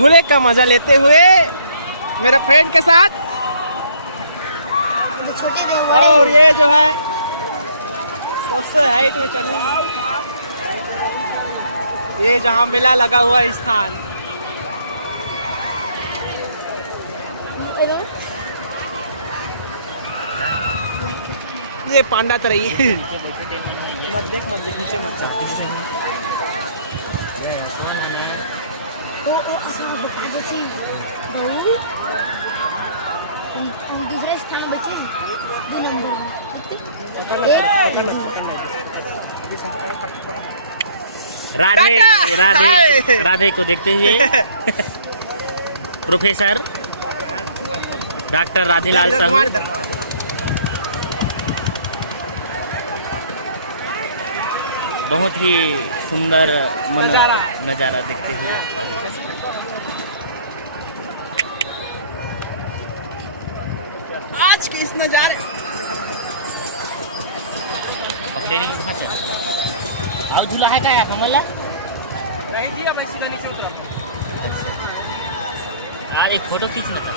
झूले का मजा लेते हुए मेरे फ्रेंड के साथ। तो छोटे थे बड़े ये जहाँ मेला लगा हुआ है स्थान, ये पांडा तरही है। ओ असला बता देती बहु हम दूसरे स्थान में बैठे हैं 2 नंबर में देखते राधे को देखते हुए प्रोफेसर डॉक्टर राधेलाल संघ बहुत ही सुंदर नजारा देखते हुए आज के इस नजारे आओ झूला है क्या हमला नहीं दिया भाई, सीधा नीचे उतरा था। यार एक फोटो खींचना था।